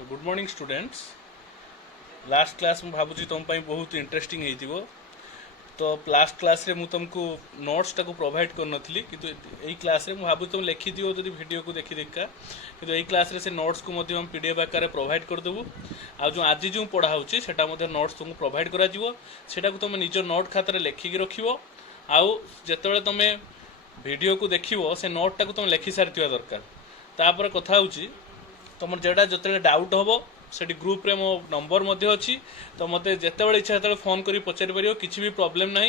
Good morning students. Last class में भावुँ तुम बहुत इंटरेस्टिंग हो। तो लास्ट क्लास रे तुमको नोट्स टाक प्रोवाइड कर नी कि क्लास रे भावुँ तुम लिखि दियो जो वीडियो को देखी देखा कि यही क्लास रे से नोट्स को हम पीडीएफ आकार प्रोवाइड करदेबू। आज जो आज जो पढ़ा होता नोट्स तुमको प्रोवाइड करा तुम निज नोट खातर लिखिकी रख आते तुम वीडियो को देखो से नोट टाक तुम लिखि सारी दरकार। तापर कथा होची तुम जेटा जो डाउट हम से ग्रुप रे मो नंबर अच्छी तो मत जिते इच्छा से फोन कर पचारि पार किसी भी प्रॉब्लम ना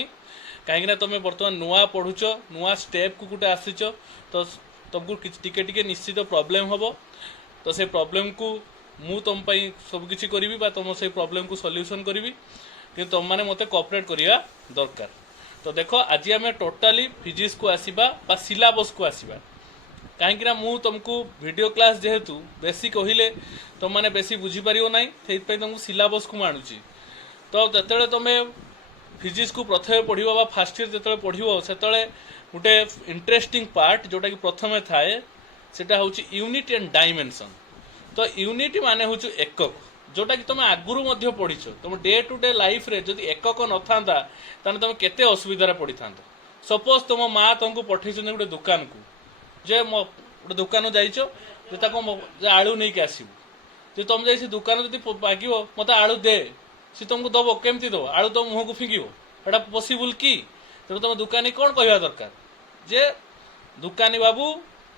कहीं तुम बर्तमान नुआ पढ़ुच नुआ स्टेप को गोटे आसीच तो तुमको टिके निश्चित प्रॉब्लम हम तो से प्रॉब्लम को मु तुम सबकि करी तुम से प्रॉब्लम को सॉल्यूशन करी कि तुम मैंने मत कोऑपरेट करवा दरकार। तो देख आज आम टोटाली फिजिक्स को आसवा सिलेबस को आसवा कहीं मु तुमको वीडियो क्लास जेहेतु बेसी कहले तुम मैंने बेसी बुझीपार ना से तुमको सिलेबस को आणुची। तो जिते तुम फिजिक्स को प्रथम पढ़ो फास्ट ईयर जो पढ़ो से गोटे इंटरेस्टिंग पार्ट जोटा कि प्रथम थाए सेटा हूँ यूनिट एंड डायमेंशन। तो यूनिट माने हूँ एकक जोटा कि तुम आगुरी पढ़ीच तुम डे टू डे लाइफ रे जदि एकक न था तुम केते असुविधा पड़ी था। सपोज तुम माँ तुमको पठे गोटे दुकान को जे गोटे दुकान जाइच आलू नहीं कि आसबू जो तुम जा दुकान जब माग मत आलू दे सी तुमको दब केमती दब आलू तुम मुह को फिंगो एटा पॉसिबल कि तेणु तुम दुकानी कौन कहवा दरकार जे दुकानी बाबू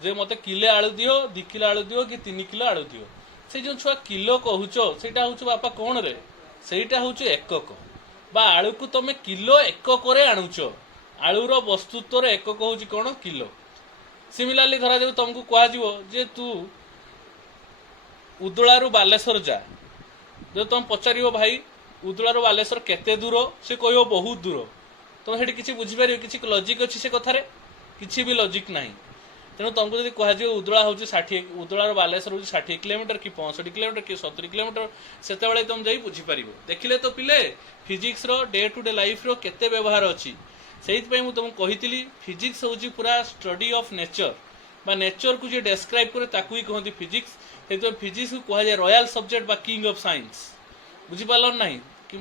जे मत किले आलू दियो 2 किलो आलू दियो कि 3 किलो आलू दियो से जो छुआ किलो कहूच सेटा हूँ बापा कौन रे सेटा हूँ एकक बा आलू को तुम किलो एकक आणुच आलूर वस्तुत्वर एकक हूँ कौन किलो। सिमिलारली धरा जाऊ तुमको कह तू उदुलारू बालेश्वर जा जो तुम पचार भाई उदुलारू बालेश्वर केते दूर से कह बहुत दूर तुम से किसी बुझीपार किसी लजिक अच्छी से कथार किसी भी लजिक ना तेणु तुमको जब कह उदुला हूँ 60 उदुलारू बालेश्वर हूँ 60 किलोमीटर कि 65 किलोमीटर कि 70 किलोमीटर से तुम जा बुझीपार देखिले तो पिले फिजिक्स रो डे टू डे लाइफ रो केते व्यवहार अच्छी से तुमको कही फिजिक्स हूँ पूरा स्टडी ऑफ नेचर बा नेचर को जी डेस्क्राइब करे ताकू ही कहते फिजिक्स से फिजिक्स को कह जाए रॉयल सब्जेक्ट बा किंग ऑफ साइंस बुझीपार ना कि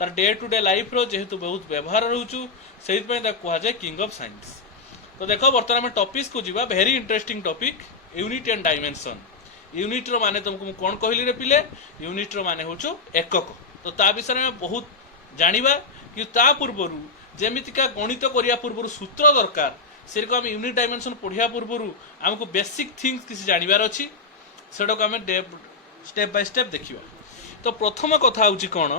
तार डे टू डे लाइफ रो जेहेतु बहुत व्यवहार रोचु से कह जाए किंग ऑफ साइंस। तो देख बर्तमान आम टॉपिक को जीवा very interesting topic unit and dimension. Unit रो माने तुमको कौन कहली रे पिले यूनिट रो माने होचो एकक। तो ता विषय में बहुत जानिबा कि ता पूर्वरु जेमितिका गणित करिया पूर्व सूत्र दरकार से आम यूनिट डायमेंशन पढ़िया पूर्व आमको बेसिक थिंग्स किसी जानवर अच्छी से आम स्टेप बाय स्टेप देखिए। तो प्रथम कथा हूँ कौन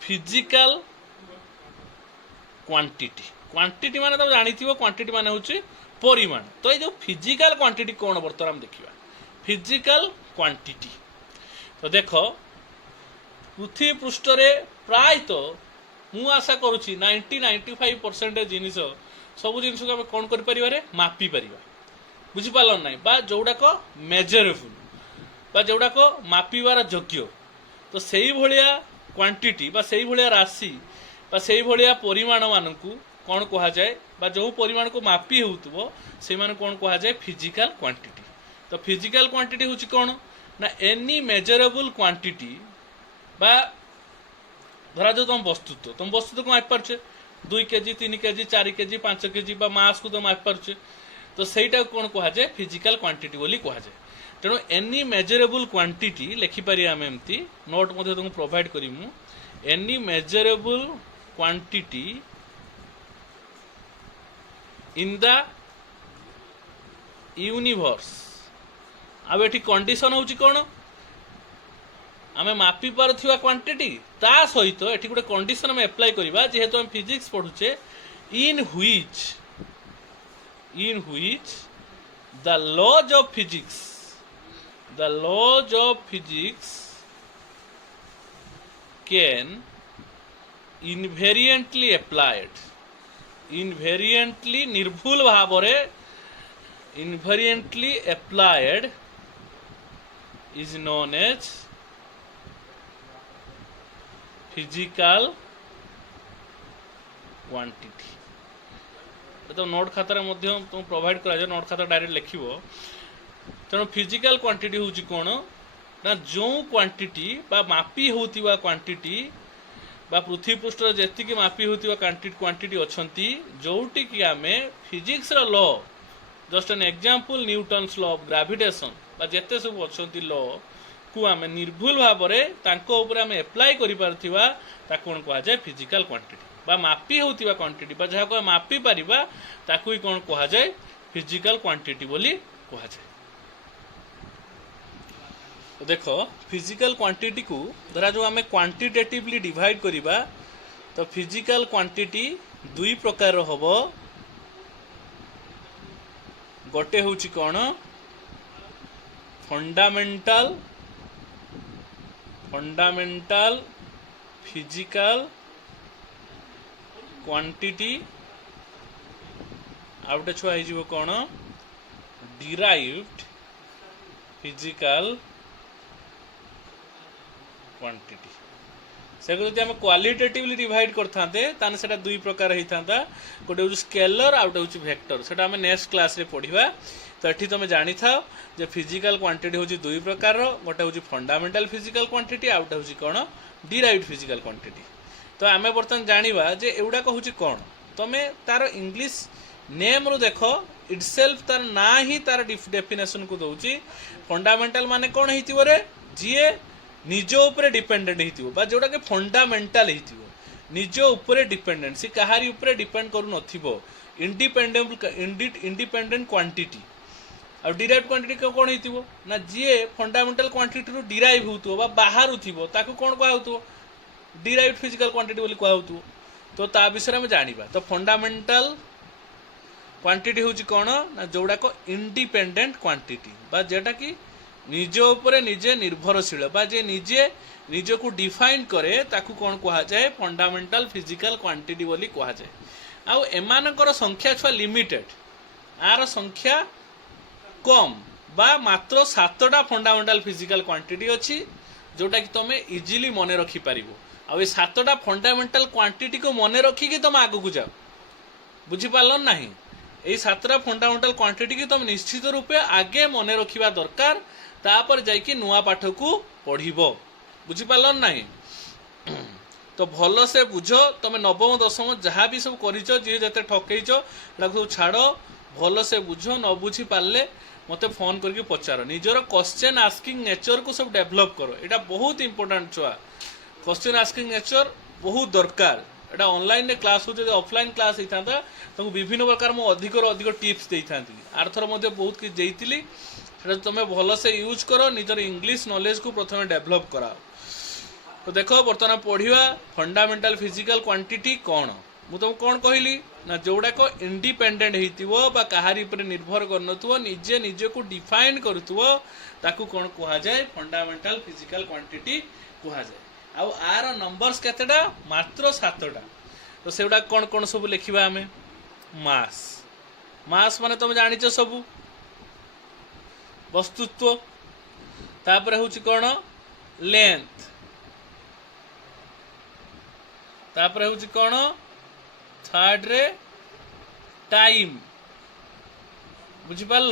फिजिकल क्वांटिटी। क्वांटिटी माने तुम जानी क्वांटिटी माने हूँ परिमाण। तो ये जो फिजिकल क्वांटिटी कौन बर्तमान देखिए फिजिकल क्वांटिटी। तो देख पृथ्वी पृष्ठ प्राय तो मु आशा करुच्ची 90-95% जिनिस सब जिन को कौन कर मापी पार बुझीपार ना बा जोड़ाक मेजरेबल बा जोड़ाक मापिबार योग्य। तो से भाया क्वांटिटी बा से भाया राशि बा से भाया परिमाण मान कौन कह जाए बा जो परिमाण को मापी हो से कौन कह जाए फिजिकल क्वांटिटी। तो फिजिकल क्वांटिटी हूँ कौन ना एनी मेजरेबल क्वांटिटी बा धरा जो तुम वस्तुत्व को मापि Parche 2 KG 3 KG 4 KG 5 KG मास को तुम मापि पार्चे। तो सहीटा कौन कह जाए फिजिकल क्वांटिटी बोली कह जाए। तेणु एनी मेजरेबल क्वांटिटी लिखिपारे आम एमती नोट तुमको प्रोवाइड करूँ any measurable quantity in the universe. अब ये कंडीशन हूँ कौन आम मापी पारुथिबा क्वांटिटी ता सहित एठी गोटे कंडीशन आम एप्लाई करबा जेहेतु हम फिजिक्स पढ़ुचे in which the laws of physics can invariantly निर्भुल भाव invariantly applied is known as physical quantity. तो नोट खाता तुम प्रोवाइड कर नोट खाता डायरेक्ट लिखो तेणु फिजिकल क्वांटिटी हूँ कौन ना जो क्वांटिटी बा मापी होतिबा क्वांटिटी बा पृथ्वी पृष्ठ जी मापी होतिबा क्वांटिटी अच्छी जोटी कि आमे physics law just an example Newton's law of gravitation बा जेते सब अच्छी लॉ को आमे निर्भुल भाव में आमे एप्लाई करि पारथिबा ताको कोन कहा जाय फिजिकल क्वांटिटी बा मापी होतिबा क्वांटिटी बा जहा को मापी पारिबा ताको ही कोन कहा जाय फिजिकल क्वांटिटी बोली कहा जाय। तो देखो फिजिकल क्वांटिटी को धरा जो आमे क्वांटिटेटिवली डिवाइड करिबा तो फिजिकल क्वांटिटी दुई प्रकार होबो गोटे होची कोन फंडामेंटल फिजिकल क्वांटिटी आउ गोटे छुआ हो कौन डिराइव्ड फिजिकल क्वांटिटी से जब आम क्वालिटेटिवली डिवाइड करते से दुई प्रकार होता गोटे हूँ स्केलर आउ गोटे हूँ वेक्टर से आम नेक्स्ट क्लास रे पढ़ा। तो ये तुम जानी था जे फिजिकल क्वांटिटी हूँ दुई प्रकार गोटे हूँ फंडामेंटल फिजिकल क्वांटिटी आउ गोटे हूँ कौन डिराइव्ड फिजिकल क्वांटिटी। तो आम बर्तमान जाना जे एगुड़ाक हूँ कौन तुम्हें तार इंग्लिश नेम रू देख इटसेल्फ तार ना ही तार डेफिनेशन को दौची फंडामेंटल माने कौन हो जीए निज उपरे डिपेंडेंट हो जोटा कि फंडामेंटल हो निज उपरे डिपेंडेंट सी कहारी उपरे डिपेंड करू नथिबो इंडिपेंडेंट क्वांटिटी आ डिराइव क्वांटिटी कौन हो ना जीए फंडामेंटल क्वांटिटी रू डिराइव होतु बा बाहर थिबो ताको कौन कहउतु डिराइव फिजिकल क्वांटिटी बोली कहउतु। तो ता विषय में जानिबा तो फंडामेंटल क्वांटिटी होची कौन ना जोड़ा को इंडिपेंडेंट क्वांटिटी बा जेटा कि निज उपरे निजे निर्भरशील बा जे निजे निज को डिफाइन करे ताकू कौन कहा जाए फंडामेंटल फिजिकल क्वांटिटी बोली कहा जाए। आउ एमानकर संख्या छुआ लिमिटेड आर संख्या कम बा मात्र 7टा फंडामेंटल फिजिकल क्वांटिटी अच्छी जोटा कि तुम इजिली मन रखी पारिबो। आ 7टा फंडामेंटल क्वांटिटी को मन रखिकी तुम आगु को जाओ बुझीपार ना यही 7टा फंडामेंटल क्वांटिटी की तुम निश्चित रूपे आगे मन रखा दरकार तापर जाइकी नुआ पाठ को पढ़िबो बुझीपार ना। तो भल से बुझ तुम नवम दशम जहाँ भी सब करिचो जी जते ठकईच सब छाड़ भल से बुझ न बुझी पारे मत फोन करके पचार निजर क्वेश्चन आस्किंग नेचर को सब डेभलप करो यहाँ बहुत इंपोर्टेंट छुआ क्वेश्चन आस्किंग नेचर बहुत दरकार एटा ऑनलाइन क्लास हो ऑफलाइन क्लास होता तो विभिन्न प्रकार मुझे अधिक टिप्स देता आर थर बहुत किसी देती तुम्हें भल से यूज करो निजर इंग्लिश नॉलेज को प्रथम डेभलप कराओ। तो देखो बर्तमान पढ़ा फंडामेंटल फिजिकल क्वांटिटी कौन मुझे तुमको कौन कहली ना जोड़ाक इंडिपेंडेंट होता कहारी पर निर्भर कर निजे निजे को डिफाइन करुथुवो ताकू कौन कहा जाए फंडामेंटल फिजिकल क्वांटिटी कहा जाए। आउ आर नंबर्स केतेटा मात्र 7टा। तो सेगुड़ा कौन कौन सब लिखा आम मास मास माने तुम जानिच सब वस्तुत्व तापर हूँ कौन लेंथ तापर हूँ कौन थर्ड रे टाइम बुझिपार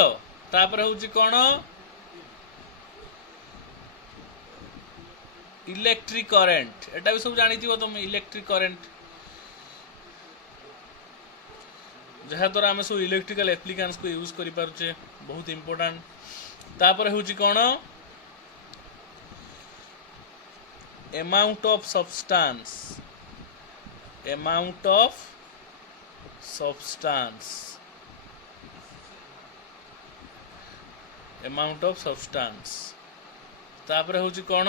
तापर हूँ कौन इलेक्ट्रिक करेंट एटा भी सब जानी तुम इलेक्ट्रिक करेंट जहाँ द्वारा आम सब इलेक्ट्रिकल एप्लिकेंस को यूज कर पारे बहुत इंपोर्टेंट। तापर हूँ कौन अमाउंट ऑफ सब्सटेंस तापर हूँ कौन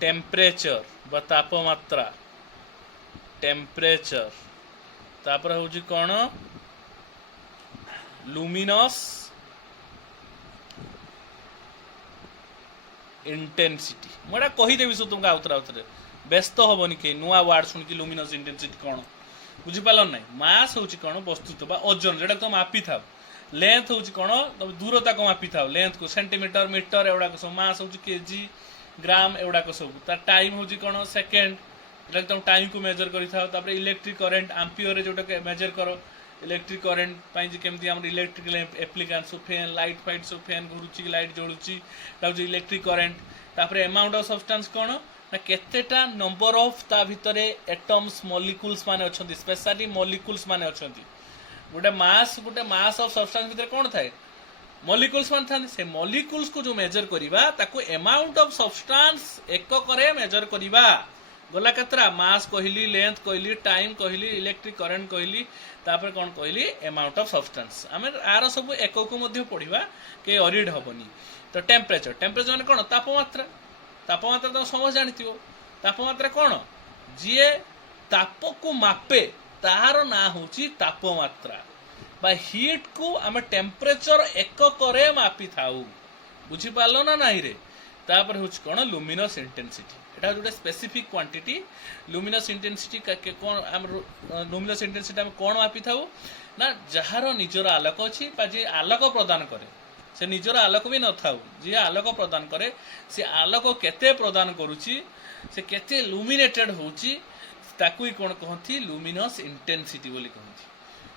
टेम्परेचर बा तापमात्रा टेम्परेचर तापर हूँ कौन लुमिनस इंटेंसिटी मुझे कहीदेवी सब तुमको आउथरे व्यस्त हेनी कहीं नुआ वार्ड शुणिकी लुमिनस इंटेंसिटी कौन बुझीपार ना मास हूँ कौन वस्तुत्व बा ओजन जोटा तुम मापी था लेंथ हूँ कौन तुम दूरता को मापी था लेंथ को सेंटीमीटर मीटर एगुड़ाक सब मास हूँ केजी ग्राम एगुड़ाक सब तार टाइम हूँ कौन सेकेंड जोटा तुम टाइम को मेजर कर इलेक्ट्रिक करेंट आंपियर जोटा मेजर कर इलेक्ट्रिक करेन्ट पाई केमती आम इलेक्ट्रिकल एप्लिकांस सब फैन लाइट फाइट सब फैन घुरुची लाइट जलुची इलेक्ट्रिक करेन्ट तापर अमाउंट ऑफ सब्सटेंस कौन ना केतेटा नंबर ऑफ ता भितरे एटम्स मॉलिक्यूल्स माने अछंती स्पेशली मॉलिक्यूल्स माने अछंती गोटे मास ऑफ सब्सटेंस भितर कौन थाए मॉलिक्यूल्स मान था से मॉलिक्यूल्स को जो मेजर करिबा ताको अमाउंट ऑफ सब्सटेंस एक करे मेजर करिबा गला केतरा मास कहली लेंथ कहली टाइम कहली इलेक्ट्रिक करंट कहली तापर कौन कहली अमाउंट ऑफ सब्सटेंस आम आर सब एक को मध्य पढ़ा के अरिड हेनी तो टेम्परेचर टेम्परेचर माने कौन तापमात्रा तापमात्रा तो समझ जानी तापमात्रा कौन जी ताप को मापे तार ना हूँ तापमात्रा बा हीट को आम टेम्परेचर एक करे मापी थाऊ बुझीपार ना नाई रे तापर हूँ कौन लुमिनस इंटेंसिटी एटा गोटे स्पेसिफिक क्वांटिटी लुमिनस इंटेंसिटी कौन आम लुमिनस इंटेंसिटी आम कौन मापी थाऊ ना जार निजर आलोक अच्छी जी आलोक प्रदान करे से निजर आलोक भी न थाऊ जी आलोक प्रदान करे से आलोक केते प्रदान करुची से केते लुमिनेटेड होची ताकू कौन कहती लुमिनस इंटेंसिटी बोली कहती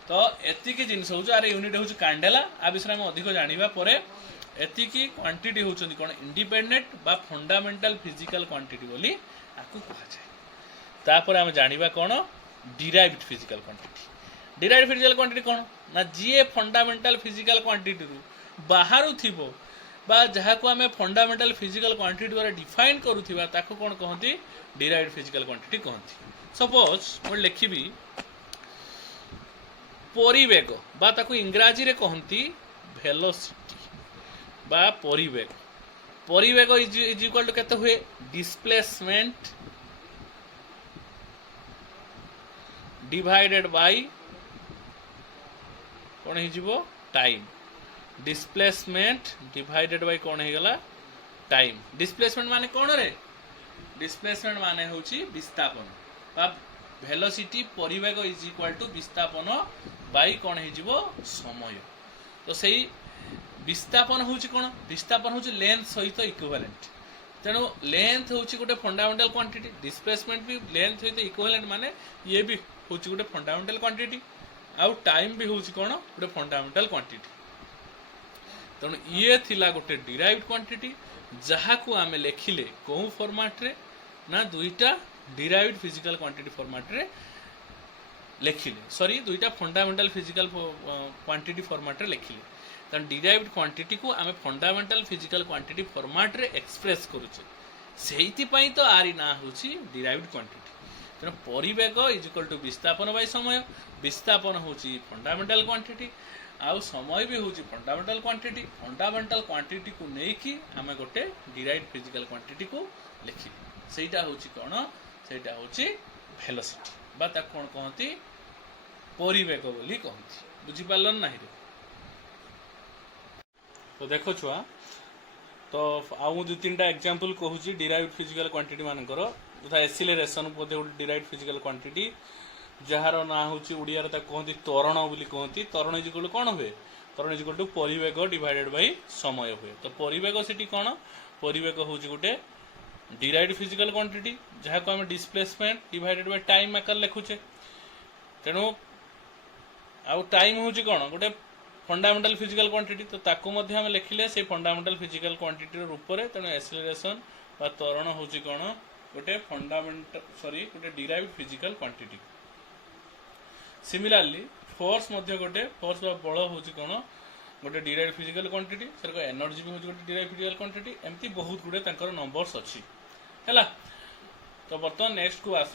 तो एतिकी जिनस हूँ आर यूनिट हूँ कैंडेला आ विषय में अधिक जाना पर एतिकी क्वांटिटी होचंदी कौन इंडिपेंडेंट बा फंडामेंटल फिजिकल क्वांटिटी बोली आपको कहा जाए तापर आम जानिबा कौन derived physical quantity derived physical quantity कौन ना जी फंडामेंटल फिजिकल क्वांटिटी रु बाहर थिबो बा जहाँ को आम फंडामेंटल फिजिकल क्वांटिटी द्वारा डिफाइन करुथिबा ताको कौन कहती डिराइव्ड फिजिकल क्वांटिटी कहती सपोज मैं लिखी परिवेग बा ताको इंग्राजी रे कहती वेलोसिटी बा परिवेग परिवेग इज इक्वल टू केते हुए डिस्प्लेसमेंट डिवाइडेड बाय कौन हो टाइम डिस्प्लेसमेंट डिवाइडेड बाय कौन हो गला टाइम डिस्प्लेसमेंट माने कौन रे डिस्प्लेसमेंट माने होची विस्थापन बा वेलोसिटी परिवेग इज इक्वल टू विस्थापन बाय कौन हो समय तो सही विस्थापन होची कौन विस्थापन होची लेंथ सहित इक्विवेलेंट तेणु लेंथ होची गोटे फंडामेंटल क्वांटिटी डिस्प्लेसमेंट भी लेंथ सहित इक्विवेलेंट माने ये भी होची गोटे फंडामेंटल क्वांटिटी आउ टाइम भी होची कौन गोटे फंडामेंटल क्वांटिटी तेणु ये थिला गोटे डिराइव्ड क्वांटिटी जहाँ को आम लिखिले कौ फॉर्मेट रे ना दुईटा डिराइव्ड फिजिकल क्वांटिटी फॉर्मेट रे लिखिले सॉरी दुईटा फंडामेंटल फिजिकल क्वांटिटी फॉर्मेट रे लिखिले तेणु डिराइव्ड क्वांटिटी को आम फंडामेंटल फिजिकल क्वांटिटी फॉर्मेट रे एक्सप्रेस करुचे से तो आरी ना होची डिराइव्ड क्वांटिटी तेणु परिवेग इज इक्वल टू विस्थापन बाय समय विस्थापन होची फंडामेंटल क्वांटिटी आउ समय भी होची फंडामेंटल क्वांटिटी को नेकी आम गोटे डिराइव्ड फिजिकल क्वांटिटी को लिखी सेटा होची कौन सेटा होची वेलोसिटी बा ताको कौन कहती परिवेग बोली कहती बुझी पारलन नाही रे तो देखो छुआ तो आउ दु तीन टा एग्जांपल कहूची डिराइव्ड फिजिकल क्वांटिटी मानकर तथा एक्सीलरेशन गोटे डिराइव्ड फिजिकल क्वांटिटी जार ना होची ओडिया रे ताको कहती त्वरण बोली कहती त्वरण इज इक्वल कौन हुए त्वरण इज इक्वल टू परिवेग डिवाइडेड बाय समय हुए तो परिवेग सेठी कौन परिवेग होची गोटे डिराइव्ड फिजिकल क्वांटिटी जहाँ को आम डिस्प्लेसमेंट डिवाइडेड बाय टाइम आकार लिखुचे तेणु आउ टाइम होची कौन गोटे फंडामेंटल फिजिकल क्वांटिटी तो ताको मध्य आम लिखिले से फंडामेंटल फिजिकल क्वांटिटी रूप में तेणु एक्सेलरेशन बा त्वरण होची कौन गोटे फंडामेंटल सॉरी गोटे डिराइव्ड फिजिकल क्वांटिटी सिमिलारली फोर्स मध्य गोटे फोर्स बा बल होची कौन गोटे derived physical quantity sir energy भी होची गोटे डिराइव्ड फिजिकल क्वांटिटी एमती बहुत गुडे तांकर नंबर्स अछि हैला तो बर्तमान नेक्स्ट को आस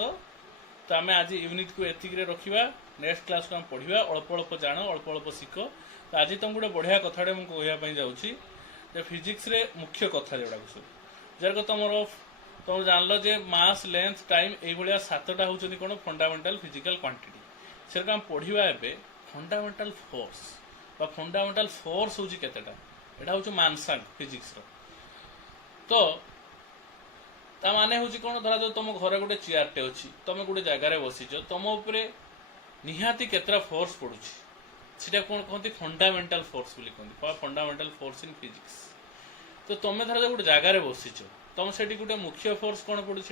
तो आम आज यूनिट को एतिक रखा नेक्स्ट क्लास को हम पढ़ा अल्प अल्प जान अल्प अल्प शिख तो आज तुम गोटे बढ़िया कथाटे मुझे कहवाई जाऊँगी फिजिक्स रे मुख्य कथा जोड़ा सब जार तुम जानल जे मास लेंथ टाइम ये सातटा होती कौन फंडामेंटल फिजिकल क्वांटिटी से आम पढ़ा एवं फंडामेंटल फोर्स बा फंडामेंटल फोर्स हूँ केतेटा एटा हूँ मानसांग फिजिक्स तो ता माने हूँ कौन धरा जो तुम घर गोटे चेयरटे अच्छी तुम गोटे जगार बसीच तुम उपरे निहाती केतरा फोर्स पड़ुची सीटा कौन कहते फंडामेंटल फोर्स बोली कहते फंडामेंटल फोर्स इन फिजिक्स तो तुम धरा गोटे जगार बसीच तुम से गोटे मुख्य फोर्स कौन पड़ू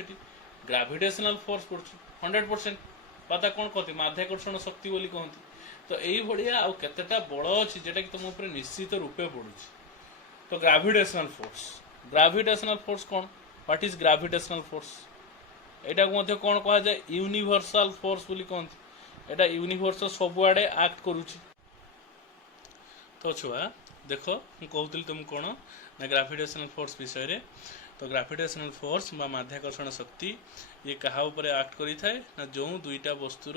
ग्राविटेशनल फोर्स पड़ू 100% बाता कौन कहते माध्याकर्षण शक्ति बोली कहती। तो यही भाया आउ केतेटा बल अच्छी जेटा कि तुम ऊपर निश्चित रूपे पड़ुଛି। तो ग्राविटेशनल फोर्स कौन, व्हाट इज ग्राविटेशनल फोर्स, एटा मध्य कौन कहा जाए यूनिवर्सल फोर्स बोली कहती। एटा यूनिवर्स सबुआडे एक्ट करुछि। तो छुआ देख मु कहूली तुम कौन ना ग्राविटेशनल फोर्स विषय रे। तो ग्राविटेशनल फोर्स बा माध्याकर्षण शक्ति ये कहा उपरे एक्ट करि थाए ना जो दुईटा वस्तुर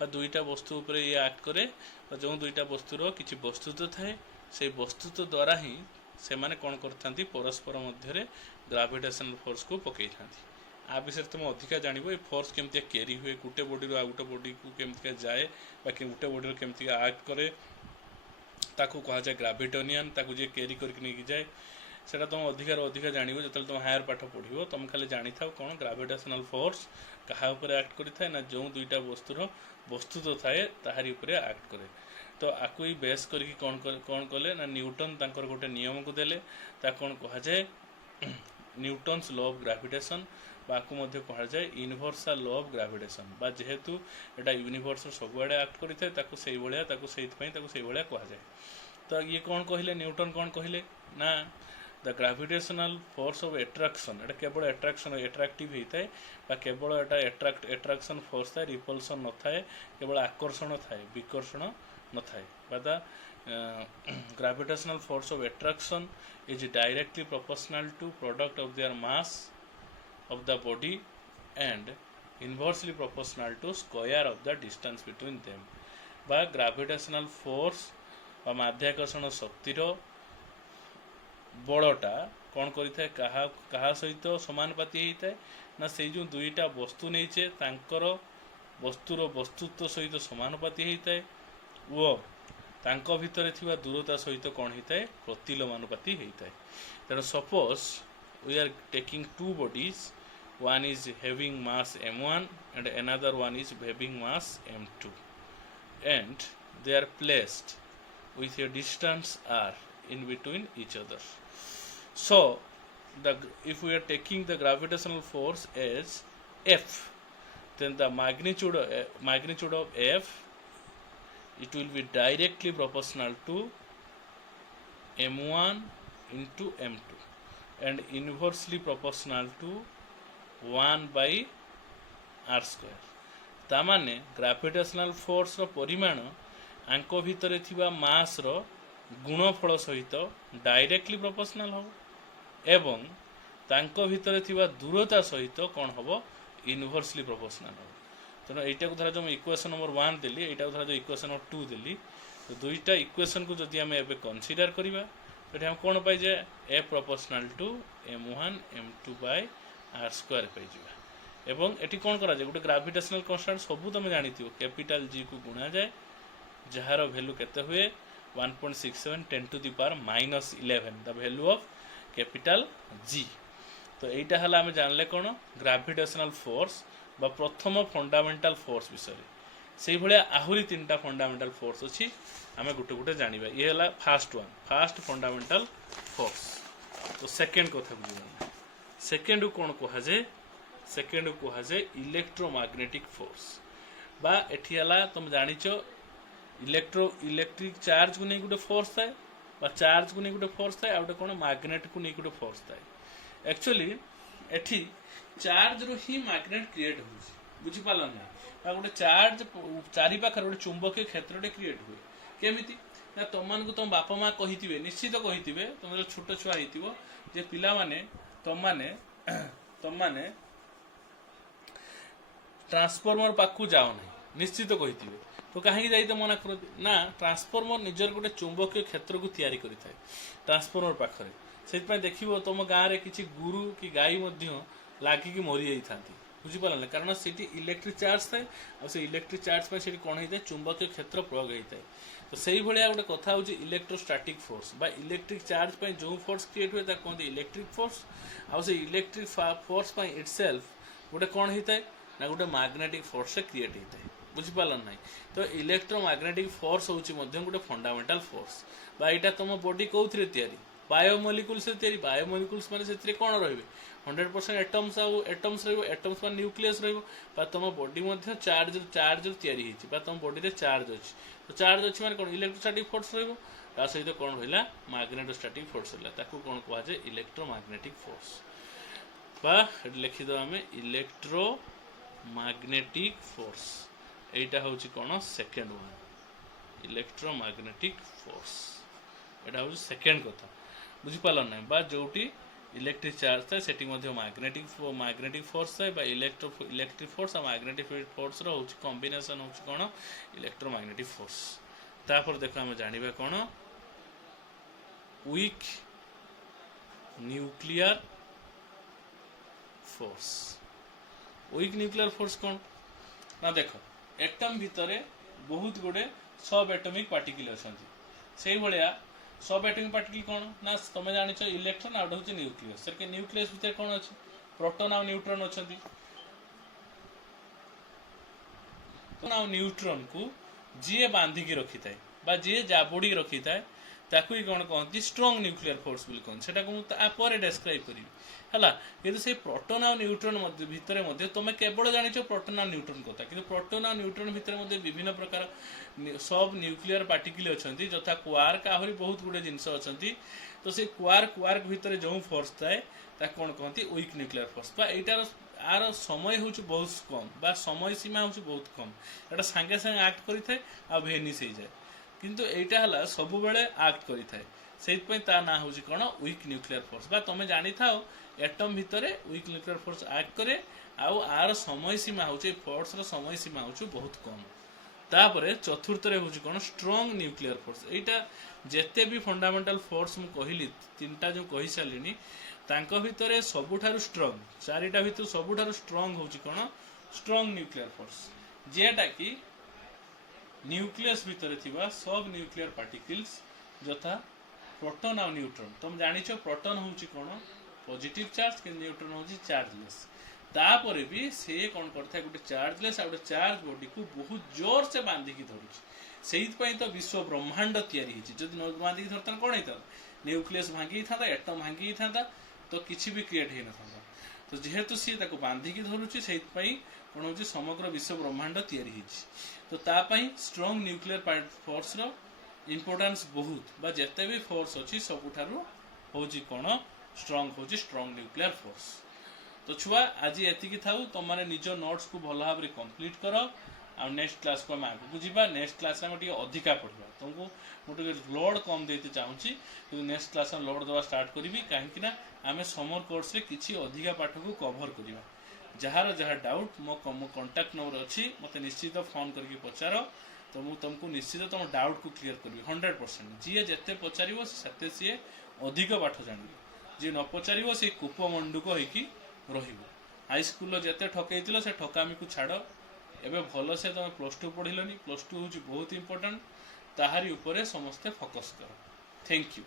बा दुईटा वस्तु उपरे ये एक्ट करे बा जो दुईटा वस्तुर किछि वस्तुत्व थाए से वस्तुत्व द्वारा ही से माने कौन करथांती परस्पर मध्य ग्राविटेशनल फोर्स को पकई थांती। आ विषय तुम अधिका जानव ये फोर्स केमती कैरी हुए गोटे बॉडी आ गोटे बॉडी को केमती जाए गोटे बॉडी केमती एक्ट करे ताकू कहा जाए ग्राविटोनियन ताकू जे कैरी करके नहीं जाए सेटा तुम अधिकार अधिका जानव जो तुम हायर पाठ पढ़ो तुम खाली जानी था कौन ग्राविटेशनल फोर्स क्या एक्ट करें ना जो दुईटा वस्तुर वस्तुत्व थाए ताहारी उपरे एक्ट करे। तो आकु ही बेस करके कौन कले ना न्यूटन तांकर गोटे नियम को देले ता कौन कहा जाए न्यूटन्स लॉ ऑफ ग्रेविटेशन बाकू मध्य कहा जाए यूनिवर्सल लॉ ऑफ ग्रेविटेशन बा जेहेतु एटा यूनिवर्स सबुआडे एक्ट करें ताकू से भाया कहा जाए। तो ये कौन कहले न्यूटन कौन कहले ना the gravitational force of attraction एटा केवल एट्रैक्शन एट्रैक्टिव होता है केवल एटा एट्रैक्शन फोर्स थाए रिपल्सन न थाए केवल आकर्षण थाए विकर्षण न थाए बा the gravitational force of attraction is directly proportional to product of their mass of the body and inversely proportional to square of the distance between them बा ग्रेविटेशनल फोर्स बा माध्याकर्षण शक्तिर बड़टा कौन करिथाए कहा सहित समानुपाती होता है ना से जो दुईटा वस्तु नहीं तांकर वस्तुर वस्तुत्व सहित समानुपाती होता है वो तांको भितर थिबा दूरता सहित कौन होता है प्रतिलोमानुपाती होता है। तेणु suppose we are taking two bodies, one is having mass m1 and another one is having mass m2 and they are placed with a distance r in between each other. So if we are taking the gravitational force as F, then the magnitude of F it will be directly proportional to m1 into m2 and inversely proportional to 1 by r square। तामाने gravitational force रो परिमाण आंको भितरे थिबा मास रो गुणफल सहित directly proportional हो एवं तांको भितरे थिबा दूरता सहित कौन हो इनवर्सली प्रोपोर्शनल हो। तेणु एटा को धरा जो इक्वेशन नंबर 1 देली एटा को धरा जो इक्वेशन नंबर 2 देली तो दुईटा इक्वेशन को जदि आम एबे कंसीडर करिबा तो हम कौन पाई जाए ए proportional to m1 m2 by r square पाई जाए। एवं एटी कौन करा जाए गोटे ग्रेविटेशनल कांस्टेंट सबू तुम जानी कैपिटल G को गुणा जाए जार वैल्यू केते हुए 1.67 10 to the power -11 the value of capital G। तो यहीटा हला आम जानले कौन ग्रेविटेशनल फोर्स बा प्रथम फंडामेंटल फोर्स विषय से भाया आहरी 3टा फंडामेंटल फोर्स अच्छी आम गोटे गोटे जाना ये है फास्ट फंडामेंटल फोर्स। तो सेकेंड कथा बुझे सेकेंड कौन कह जाए सेकेंड कह जाए इलेक्ट्रोमैग्नेटिक फोर्स बा एठी हला तुम जानिच इलेक्ट्रिक चार्ज को नहीं गोटे फोर्स थाए बा चार्ज को नहीं गोटे फोर्स थाए आ गोटे कौन मैग्नेट को नहीं गोटे फोर्स थाए। एक्चुअली एठी चार्ज रो ही मैग्नेट क्रिएट हो बुझी पाल ना गोटे चार्ज चारि पाखर गोटे चुंबकीय क्षेत्र क्रिएट हुए केमिति ना तुम को तुम बापा माँ कही निश्चित कही तुम जो छोट छुआ हो पिला माने तुम माने ट्रांसफॉर्मर पाखु जाओ ना निश्चित कही तो कहीं जाई तो मना कर ना ट्रांसफॉर्मर निजर गोटे चुंबकीय क्षेत्र को तैयारी करिथाए ट्रांसफॉर्मर पाखरे से देखिए तुम गाँव में किसी गुरु कि गाई लागिकी मरी जाती बुझीपार कारण से इलेक्ट्रिक चार्ज थाए और से इलेक्ट्रिक चार्ज पर कौन होता है चुंबकीय क्षेत्र प्रयोग होता है। तो सही भाया गोटे कथा हूँ इलेक्ट्रोस्टैटिक फोर्स बा इलेक्ट्रिक चार्ज पर जो फोर्स क्रिएट हुए कहते इलेक्ट्रिक फोर्स आउ से इलेक्ट्रिक फोर्स पर इटसेल्फ गोटे कौन होता है ना गोटे मैग्नेटिक फोर्स से क्रिएट होता है बुझीपार ना। तो इलेक्ट्रोमैग्नेटिक फोर्स हूँ गोटे फंडामेंटल फोर्स बा यहाँ तुम बॉडी कौन तैयारी बायोमोलिकुल्स से तैयारी बायोमोलिकुल्स माने से कौन रही 100% एटम्स आउ एटम्स रहिबो एटम्स मान न्यूक्लियस रहिबो बा तुम बॉडी मध्ये चार्ज तयारी हेछि बा तुम बॉडी रे चार्ज अछि तो चार्ज अछि माने कोन इलेक्ट्रोस्टैटिक फोर्स रहिबो ता सहित कोन होइला मैग्नेटोस्टैटिक फोर्स होला ताकू कोन कहवा जे इलेक्ट्रोमैग्नेटिक फोर्स बा लिखि दो हमें इलेक्ट्रोमैग्नेटिक फोर्स एटा होछि कोन सेकंड वन इलेक्ट्रोमैग्नेटिक फोर्स एटा होछि सेकंड कथा बुझि पालन नै बा जोटी इलेक्ट्रिक चार्ज था सेटी मध्ये मैग्नेटिक फोर्स है बा इलेक्ट्रिक फोर्स और मैग्नेटिक फोर्स रो होछि कॉम्बिनेशन होछि कोन इलेक्ट्रोमैग्नेटिक फोर्स तापर देखो हम जानिबा कोन weak nuclear force weak nuclear force कोन ना देखो एटम भितरे बहुत गुडे सब एटॉमिक पार्टिकल अछंती सेही भलिया सब एटॉमिक पार्टिकल कोन ना तुम जानिछ इलेक्ट्रॉन आउट होछि न्यूक्लियस सर के न्यूक्लियस भितर कोन अछि प्रोटॉन और न्यूट्रॉन अछंती तो ना न्यूट्रॉन को जे बांधी की रखी थाए बा जे जाबोडी रखी थाए ताकू ही कोन कहंती स्ट्रांग न्यूक्लियर फोर्स बिल कोन सेटा को आ परे डिस्क्राइब करिवि हला किंतु से प्रोटॉन और न्यूट्रॉन मध्ये भितरे मध्ये तुम केवल जानिछ प्रोटॉन और न्यूट्रॉन कथा किंतु प्रोटॉन और न्यूट्रॉन भितरे मध्ये विभिन्न प्रकार सब न्यूक्लियर पार्टिकल अछंती जथा क्वार्क आहुरी बहुत गुडे जिंस अछंती तो से क्वार्क भितरे जो फोर्स थाए ता कोन कहंती वीक न्यूक्लियर फोर्स बा एटार आर समय होची बहुत कम बा समय सीमा होची बहुत कम एटा संगे संगे एक्ट करि थाए आ भेनिस हो जाए किंतु एटा हला सब बेले एक्ट करि थाए सेत पई ता ना होची कोन वीक न्यूक्लियर फोर्स बा तमे जानि थाओ एटम भितरे वीक न्यूक्लियर फोर्स एक्ट करे आउ आर समय सीमा होची फोर्स रो समय सीमा होची बहुत कम तापरे चतुर्थ रे होची कोन स्ट्रांग न्यूक्लियर फोर्स एटा जेते भी फंडामेंटल फोर्स मु कहिली तीनटा जो कहि सालिनी तांको भितरे सबुठारु स्ट्रांग चारिटा भितर सबुठारु स्ट्रांग होची कोन स्ट्रांग न्यूक्लियर फोर्स जेटा की न्यूक्लियस भितर थिबा सब न्यूक्लियर पार्टिकल्स जथा प्रोटॉन और न्यूट्रॉन तुम जानिछो प्रोटॉन होची कोन पॉजिटिव चार्ज कि न्यूट्रॉन होची चार्जलेस तापरे भी से कोन करथा गुटे चार्जलेस आ गुटे चार्ज बॉडी को बहुत जोर से बांधी की धरुची सेहित पई तो विश्व ब्रह्मांड तयारी हिची जदि न बांधी की धरतन कोन हेता न्यूक्लियस भांगी थाता एटम भांगी थाता तो किछि भी क्रिएट हे न थाता तो जेहेतु सी ताको बांधी की धरुची सेहित पई कोन होची समग्र विश्व ब्रह्मांड तयारी हिची तो ता पई स्ट्रांग न्यूक्लियर फोर्स रो इंपोर्टेंस बहुत बा जेते भी फोर्स अछि सबुठारु होची कोन स्ट्रांग होची स्ट्रांग न्यूक्लियर फोर्स तो छुआ आज एति की थाउ तुम माने निज नोट्स को भल भाव रे कंप्लीट करो आ नेक्स्ट क्लास को हम आगु जीवा नेक्स्ट क्लास में टिके अधिका पढ़वा तुमको मोटे लोड कम देते चाहूची कि नेक्स्ट क्लास में लोड दवा स्टार्ट करी कहीं ना आम समर कोर्स रे किछि अधिका पाठ को कवर करिवा जहार जहाँ डाउट मो कांटेक्ट नंबर अच्छी मते निश्चित फोन करके पचार तो मु तुमको निश्चित तुम डाउट को क्लियर करी 100% जी जेते पचारिबो सेते सी अधिक पाठ जानिबो जी न पचारिबो से कूपमंडूक होइकी रहिबो हाई स्कूल जेते ठकैतिलो से ठकामी को छाड़ एबे भल से तुम +2 पढ़िलनी +2 होची बहुत इंपोर्टेंट ताहारी ऊपर समस्ते फोकस करो थैंक यू।